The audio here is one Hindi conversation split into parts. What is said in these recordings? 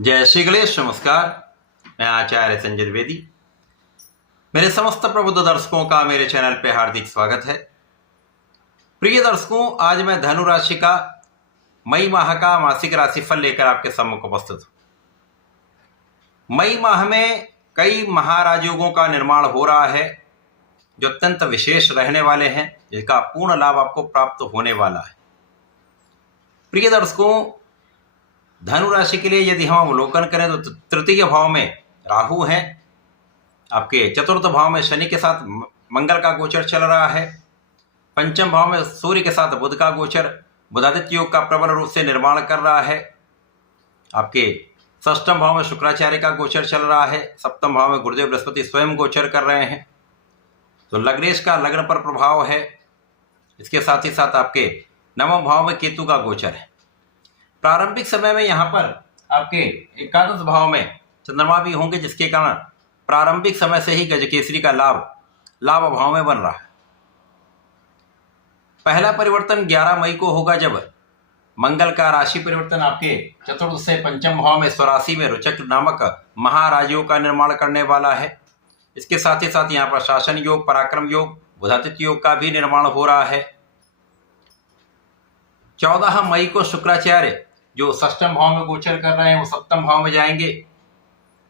जय श्री गणेश। नमस्कार, मैं आचार्य संजय द्विवेदी। मेरे समस्त प्रबुद्ध दर्शकों का मेरे चैनल पे हार्दिक स्वागत है। प्रिय दर्शकों, आज मैं धनु राशि का मई माह का मासिक राशिफल लेकर आपके सम्मुख उपस्थित हूं। मई माह में कई महाराजयोगों का निर्माण हो रहा है जो अत्यंत विशेष रहने वाले हैं, जिसका पूर्ण लाभ आपको प्राप्त होने वाला है। प्रिय दर्शकों, धनु राशि के लिए यदि हम अवलोकन करें तो तृतीय भाव में राहु हैं, आपके चतुर्थ भाव में शनि के साथ मंगल का गोचर चल रहा है, पंचम भाव में सूर्य के साथ बुध का गोचर बुधादित्य योग का प्रबल रूप से निर्माण कर रहा है, आपके षष्ठम भाव में शुक्राचार्य का गोचर चल रहा है, सप्तम भाव में गुरुदेव बृहस्पति स्वयं गोचर कर रहे हैं। तो लग्नेश का लग्न पर प्रभाव है। इसके साथ ही साथ आपके नवम भाव में केतु का गोचर है। प्रारंभिक समय में यहाँ पर आपके एकादश भाव में चंद्रमा भी होंगे, जिसके कारण प्रारंभिक समय से ही गजकेसरी का लाभ भाव में बन रहा है। पहला परिवर्तन 11 मई को होगा, जब मंगल का राशि परिवर्तन आपके चतुर्थ से पंचम भाव में स्वराशि में रुचक नामक महाराजयोग का निर्माण करने वाला है। इसके साथ ही साथ यहाँ पर शासन योग, पराक्रम योग, बुधादित्य योग का भी निर्माण हो रहा है। 14 मई को शुक्राचार्य जो षष्ठम भाव में गोचर कर रहे हैं वो सप्तम भाव में जाएंगे।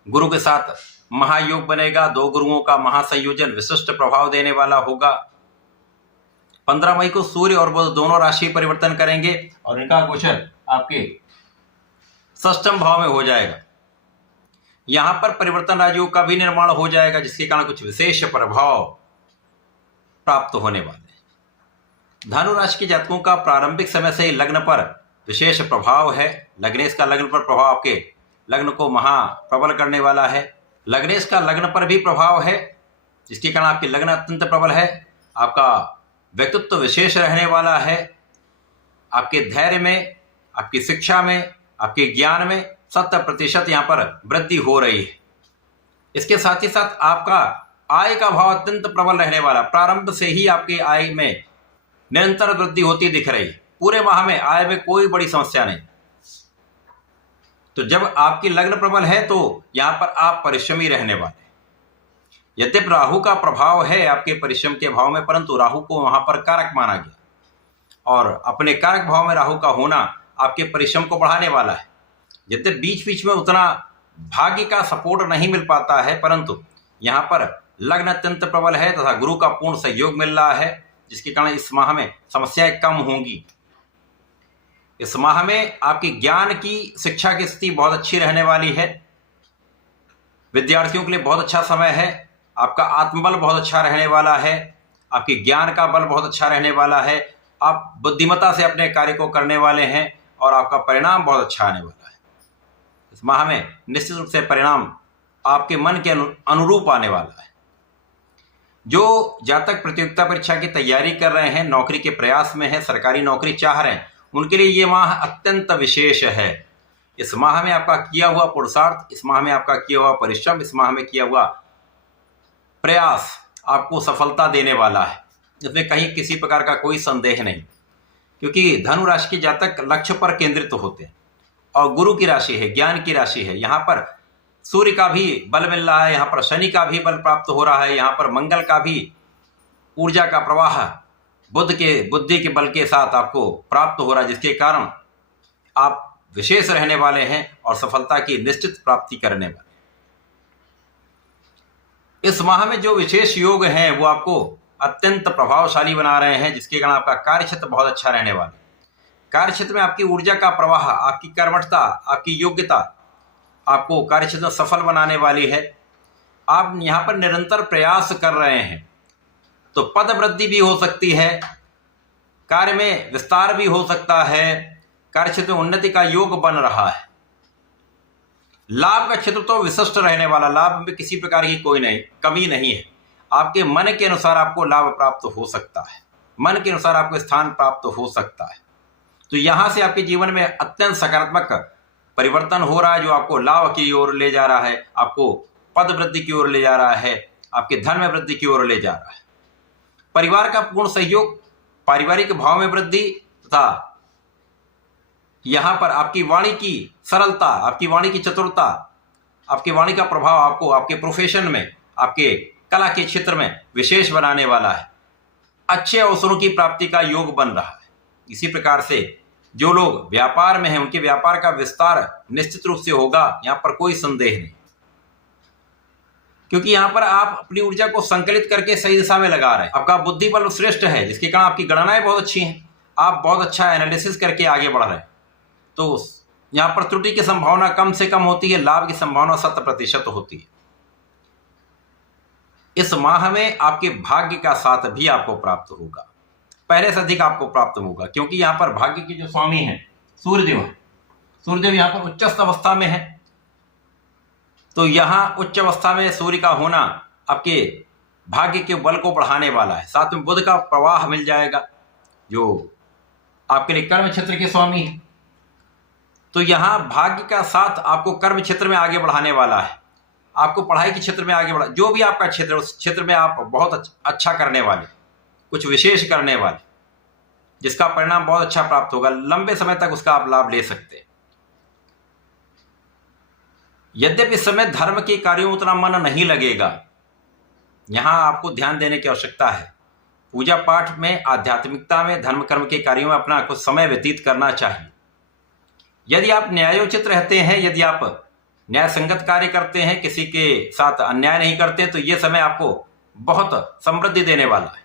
गुरु के साथ महायोग बनेगा। दो गुरुओं का महासंयोजन विशिष्ट प्रभाव देने वाला होगा। 15 मई को सूर्य और बुध दोनों राशि परिवर्तन करेंगे और इनका गोचर आपके षष्ठम भाव में हो जाएगा। यहां पर परिवर्तन राजयोग का भी निर्माण हो जाएगा, जिसके कारण कुछ विशेष प्रभाव प्राप्त होने वाले हैं। धनु राशि के जातकों का प्रारंभिक समय से ही लग्न पर विशेष प्रभाव है। लग्नेश का लग्न पर प्रभाव आपके लग्न को महाप्रबल करने वाला है। लग्नेश का लग्न पर भी प्रभाव है, जिसके कारण आपके लग्न अत्यंत प्रबल है। आपका व्यक्तित्व विशेष रहने वाला है। आपके धैर्य में, आपकी शिक्षा में, आपके ज्ञान में 100% यहाँ पर वृद्धि हो रही है। इसके साथ ही साथ आपका आय का भाव अत्यंत प्रबल रहने वाला। प्रारंभ से ही आपके आय में निरंतर वृद्धि होती दिख रही है। पूरे माह में आय में कोई बड़ी समस्या नहीं। तो जब आपकी लग्न प्रबल है तो यहां पर आप परिश्रमी रहने वाले। यद्यपि राहु का प्रभाव है आपके परिश्रम के भाव में, परंतु राहु को वहां पर कारक माना गया और अपने कारक भाव में राहु का होना आपके परिश्रम को बढ़ाने वाला है। यद्यपि बीच बीच में उतना भाग्य का सपोर्ट नहीं मिल पाता है, परंतु यहाँ पर लग्न अत्यंत प्रबल है तथा गुरु का पूर्ण सहयोग मिल रहा है, जिसके कारण इस माह में समस्याएं कम होंगी। इस माह में आपकी ज्ञान की शिक्षा की स्थिति बहुत अच्छी रहने वाली है। विद्यार्थियों के लिए बहुत अच्छा समय है। आपका आत्मबल बहुत अच्छा रहने वाला है। आपकी ज्ञान का बल बहुत अच्छा रहने वाला है। आप बुद्धिमत्ता से अपने कार्य को करने वाले हैं और आपका परिणाम बहुत अच्छा आने वाला है। इस माह में निश्चित रूप से परिणाम आपके मन के अनुरूप आने वाला है। जो जातक प्रतियोगिता परीक्षा की तैयारी कर रहे हैं, नौकरी के प्रयास में है, सरकारी नौकरी चाह रहे हैं, उनके लिए ये माह अत्यंत विशेष है। इस माह में आपका किया हुआ पुरुषार्थ, इस माह में आपका किया हुआ परिश्रम, इस माह में किया हुआ प्रयास आपको सफलता देने वाला है। इसमें कहीं किसी प्रकार का कोई संदेह नहीं, क्योंकि धनु राशि के जातक लक्ष्य पर केंद्रित होते हैं और गुरु की राशि है, ज्ञान की राशि है। यहाँ पर सूर्य का भी बल मिल रहा है, यहाँ पर शनि का भी बल प्राप्त हो रहा है, यहाँ पर मंगल का भी ऊर्जा का प्रवाह बुद्धि के बल के साथ आपको प्राप्त हो रहा है, जिसके कारण आप विशेष रहने वाले हैं और सफलता की निश्चित प्राप्ति करने वाले। इस माह में जो विशेष योग हैं वो आपको अत्यंत प्रभावशाली बना रहे हैं, जिसके कारण आपका कार्यक्षेत्र बहुत अच्छा रहने वाला है। कार्यक्षेत्र में आपकी ऊर्जा का प्रवाह, आपकी कर्मठता, आपकी योग्यता आपको कार्यक्षेत्र में सफल बनाने वाली है। आप यहाँ पर निरंतर प्रयास कर रहे हैं तो पद वृद्धि भी हो सकती है, कार्य में विस्तार भी हो सकता है, कार्यक्षेत्र में उन्नति का योग बन रहा है। लाभ का क्षेत्र तो विशिष्ट रहने वाला, लाभ में किसी प्रकार की कोई कमी नहीं है। आपके मन के अनुसार आपको लाभ प्राप्त हो सकता है, मन के अनुसार आपको स्थान प्राप्त हो सकता है। तो यहाँ से आपके जीवन में अत्यंत सकारात्मक परिवर्तन हो रहा है, जो आपको लाभ की ओर ले जा रहा है, आपको पद वृद्धि की ओर ले जा रहा है, आपके धन में वृद्धि की ओर ले जा रहा है। परिवार का पूर्ण सहयोग, पारिवारिक भाव में वृद्धि तथा यहाँ पर आपकी वाणी की सरलता, आपकी वाणी की चतुरता, आपकी वाणी का प्रभाव आपको आपके प्रोफेशन में, आपके कला के क्षेत्र में विशेष बनाने वाला है। अच्छे अवसरों की प्राप्ति का योग बन रहा है। इसी प्रकार से जो लोग व्यापार में हैं उनके व्यापार का विस्तार निश्चित रूप से होगा, यहाँ पर कोई संदेह नहीं, क्योंकि यहाँ पर आप अपनी ऊर्जा को संकलित करके सही दिशा में लगा रहे हैं। आपका बुद्धि बल श्रेष्ठ है, जिसके कारण आपकी गणनाएं बहुत अच्छी हैं, आप बहुत अच्छा एनालिसिस करके आगे बढ़ रहे हैं। तो यहाँ पर त्रुटि की संभावना कम से कम होती है, लाभ की संभावना 100% होती है। इस माह में आपके भाग्य का साथ भी आपको प्राप्त होगा, पहले से अधिक आपको प्राप्त होगा, क्योंकि यहाँ पर भाग्य के जो स्वामी हैं सूर्यदेव हैं। सूर्यदेव यहाँ पर उच्चस्थ अवस्था में है, तो यहाँ उच्च अवस्था में सूर्य का होना आपके भाग्य के बल को बढ़ाने वाला है। साथ में बुध का प्रवाह मिल जाएगा, जो आपके लिए कर्म क्षेत्र के स्वामी है। तो यहाँ भाग्य का साथ आपको कर्म क्षेत्र में आगे बढ़ाने वाला है, आपको पढ़ाई के क्षेत्र में आगे बढ़ा, जो भी आपका क्षेत्र उस क्षेत्र में आप बहुत अच्छा करने वाले, कुछ विशेष करने वाले, जिसका परिणाम बहुत अच्छा प्राप्त होगा। लंबे समय तक उसका आप लाभ ले सकते हैं। यद्यपि इस समय धर्म के कार्यों में उतना मन नहीं लगेगा, यहां आपको ध्यान देने की आवश्यकता है। पूजा पाठ में, आध्यात्मिकता में, धर्म कर्म के कार्यों में अपना कुछ समय व्यतीत करना चाहिए। यदि आप न्यायोचित रहते हैं, यदि आप न्याय संगत कार्य करते हैं, किसी के साथ अन्याय नहीं करते, तो यह समय आपको बहुत समृद्धि देने वाला है।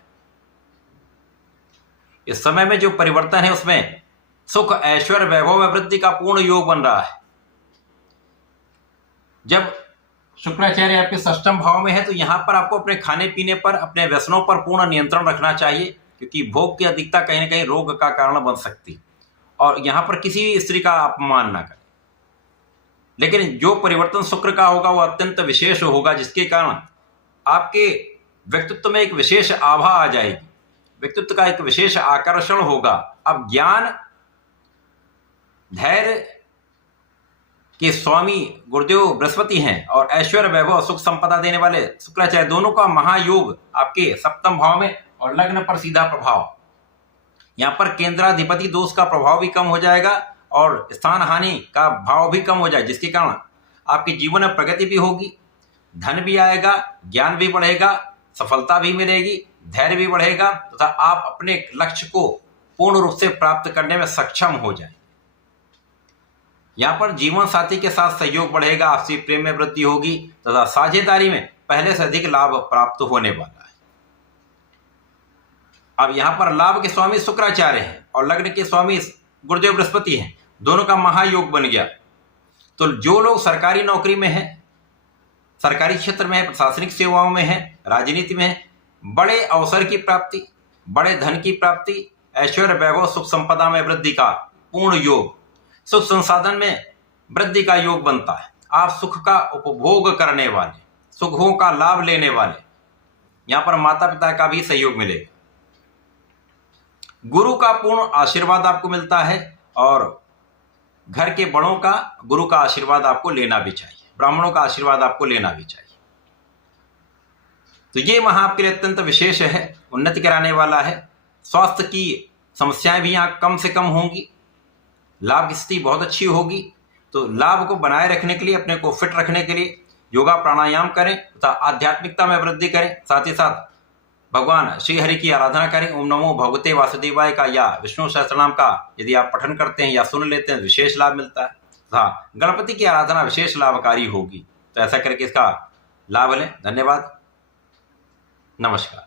इस समय में जो परिवर्तन है उसमें सुख, ऐश्वर्य, वैभव में वृद्धि का पूर्ण योग बन रहा है। जब शुक्राचार्य आपके षष्ठम भाव में है तो यहां पर आपको अपने खाने पीने पर, अपने व्यसनों पर पूर्ण नियंत्रण रखना चाहिए, क्योंकि भोग की अधिकता कहीं ना कहीं रोग का कारण बन सकती है। और यहां पर किसी भी स्त्री का अपमान ना करें। लेकिन जो परिवर्तन शुक्र का होगा वो अत्यंत विशेष होगा, जिसके कारण आपके व्यक्तित्व में एक विशेष आभा आ जाएगी, व्यक्तित्व का एक विशेष आकर्षण होगा। अब ज्ञान, धैर्य के स्वामी गुरुदेव बृहस्पति हैं और ऐश्वर्य, वैभव, सुख संपदा देने वाले शुक्राचार्य, दोनों का महायोग आपके सप्तम भाव में और लग्न पर सीधा प्रभाव। यहां पर केंद्राधिपति दोष का प्रभाव भी कम हो जाएगा और स्थान हानि का भाव भी कम हो जाए, जिसके कारण आपके जीवन में प्रगति भी होगी, धन भी आएगा, ज्ञान भी बढ़ेगा, सफलता भी मिलेगी, धैर्य भी बढ़ेगा तथा आप अपने लक्ष्य को पूर्ण रूप से प्राप्त करने में सक्षम हो जाए। यहाँ पर जीवन साथी के साथ सहयोग बढ़ेगा, आपसी प्रेम में वृद्धि होगी तथा साझेदारी में पहले से अधिक लाभ प्राप्त होने वाला है। अब यहाँ पर लाभ के स्वामी शुक्राचार्य हैं और लग्न के स्वामी गुरुदेव बृहस्पति हैं, दोनों का महायोग बन गया। तो जो लोग सरकारी नौकरी में हैं, सरकारी क्षेत्र में है, प्रशासनिक सेवाओं में है, राजनीति में है, बड़े अवसर की प्राप्ति, बड़े धन की प्राप्ति, ऐश्वर्य, वैभव, सुख संपदा में वृद्धि का पूर्ण योग, सुख संसाधन में वृद्धि का योग बनता है। आप सुख का उपभोग करने वाले, सुखों का लाभ लेने वाले, यहां पर माता पिता का भी सहयोग मिलेगा। गुरु का पूर्ण आशीर्वाद आपको मिलता है और घर के बड़ों का, गुरु का आशीर्वाद आपको लेना भी चाहिए, ब्राह्मणों का आशीर्वाद आपको लेना भी चाहिए। तो ये माह आपके लिए अत्यंत विशेष है, उन्नति कराने वाला है। स्वास्थ्य की समस्याएं भी यहाँ कम से कम होंगी, लाभ की स्थिति बहुत अच्छी होगी। तो लाभ को बनाए रखने के लिए, अपने को फिट रखने के लिए योगा प्राणायाम करें तथा आध्यात्मिकता में वृद्धि करें। साथ ही साथ भगवान श्री हरि की आराधना करें। ओम नमो भगवते वासुदेवाय का या विष्णु सहस्त्रनाम का यदि आप पठन करते हैं या सुन लेते हैं विशेष लाभ मिलता है तथा गणपति की आराधना विशेष लाभकारी होगी। तो ऐसा करके इसका लाभ लें। धन्यवाद, नमस्कार।